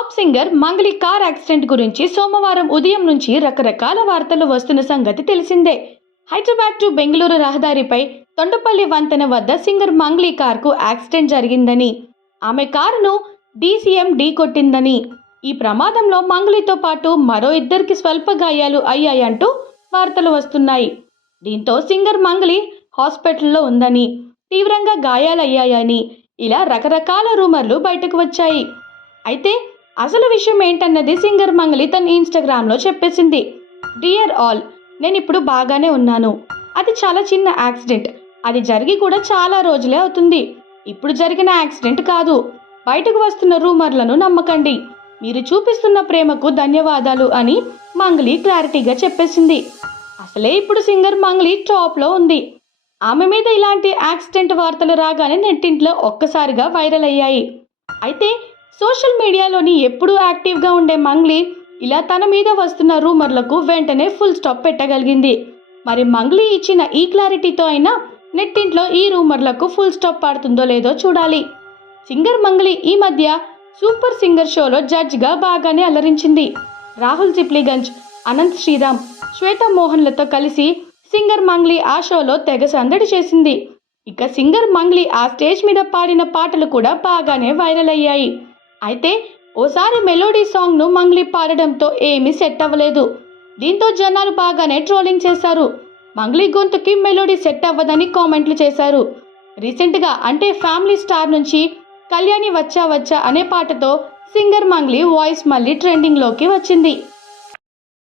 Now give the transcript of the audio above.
Pop singer Mangli car accident గురించి సోమవారం ఉదయం నుంచి రకరకాల వార్తలు వస్తున్న సంగతి తెలిసిందే. హైదరాబాద్ టు బెంగళూరు రహదారిపై తొండపల్లి వంతెన వద్ద సింగర్ మంగ్లీ కార్కు యాక్సిడెంట్ జరిగిందని, ఆమె కారును డీసీఎం ఢీకొట్టిందని, ఈ ప్రమాదంలో మంగ్లీతో పాటు మరో ఇద్దరికి స్వల్ప గాయాలు అయ్యాయంటూ వార్తలు వస్తున్నాయి. దీంతో సింగర్ మంగ్లీ హాస్పిటల్లో ఉందని, తీవ్రంగా గాయాలయ్యాయని ఇలా రకరకాల రూమర్లు బయటకు వచ్చాయి. అయితే అసలు విషయం ఏంటన్నది సింగర్ మంగ్లీ తన ఇన్స్టాగ్రామ్లో చెప్పేసింది. డియర్ ఆల్, నేను ఇప్పుడు బాగానే ఉన్నాను. అది చాలా చిన్న యాక్సిడెంట్. అది జరిగి కూడా చాలా రోజులే అవుతుంది. ఇప్పుడు జరిగిన యాక్సిడెంట్ కాదు. బయటకు వస్తున్న రూమర్లను నమ్మకండి. మీరు చూపిస్తున్న ప్రేమకు ధన్యవాదాలు అని మంగ్లీ క్లారిటీగా చెప్పేసింది. అసలే ఇప్పుడు సింగర్ మంగ్లీ టాప్లో ఉంది. ఆమె మీద ఇలాంటి యాక్సిడెంట్ వార్తలు రాగానే నెట్టింట్లో ఒక్కసారిగా వైరల్ అయ్యాయి. అయితే సోషల్ మీడియాలోని ఎప్పుడూ యాక్టివ్గా ఉండే మంగ్లీ ఇలా తన మీద వస్తున్న రూమర్లకు వెంటనే ఫుల్ స్టాప్ పెట్టగలిగింది. మరి మంగ్లీ ఇచ్చిన ఈ క్లారిటీతో అయినా నెట్టింట్లో ఈ రూమర్లకు ఫుల్ స్టాప్ పడుతుందో లేదో చూడాలి. సింగర్ మంగ్లీ ఈ మధ్య సూపర్ సింగర్ షోలో జడ్జ్గా బాగానే అలరించింది. రాహుల్ సిప్లిగంజ్, అనంత్ శ్రీరామ్, శ్వేతా మోహన్లతో కలిసి సింగర్ మంగ్లీ ఆ షోలో తెగ సందడి చేసింది. ఇక సింగర్ మంగ్లీ ఆ స్టేజ్ మీద పాడిన పాటలు కూడా బాగానే వైరల్ అయ్యాయి. అయితే ఓసారి మెలోడీ సాంగ్ను మంగ్లీ పాడడంతో ఏమీ సెట్ అవ్వలేదు. దీంతో జనాలు బాగానే ట్రోలింగ్ చేశారు. మంగ్లీ గొంతుకి మెలోడీ సెట్ అవ్వదని కామెంట్లు చేశారు. రీసెంట్గా అంటే ఫ్యామిలీ స్టార్ నుంచి కళ్యాణి వచ్చా వచ్చా అనే పాటతో సింగర్ మంగ్లీ వాయిస్ మళ్ళీ ట్రెండింగ్లోకి వచ్చింది.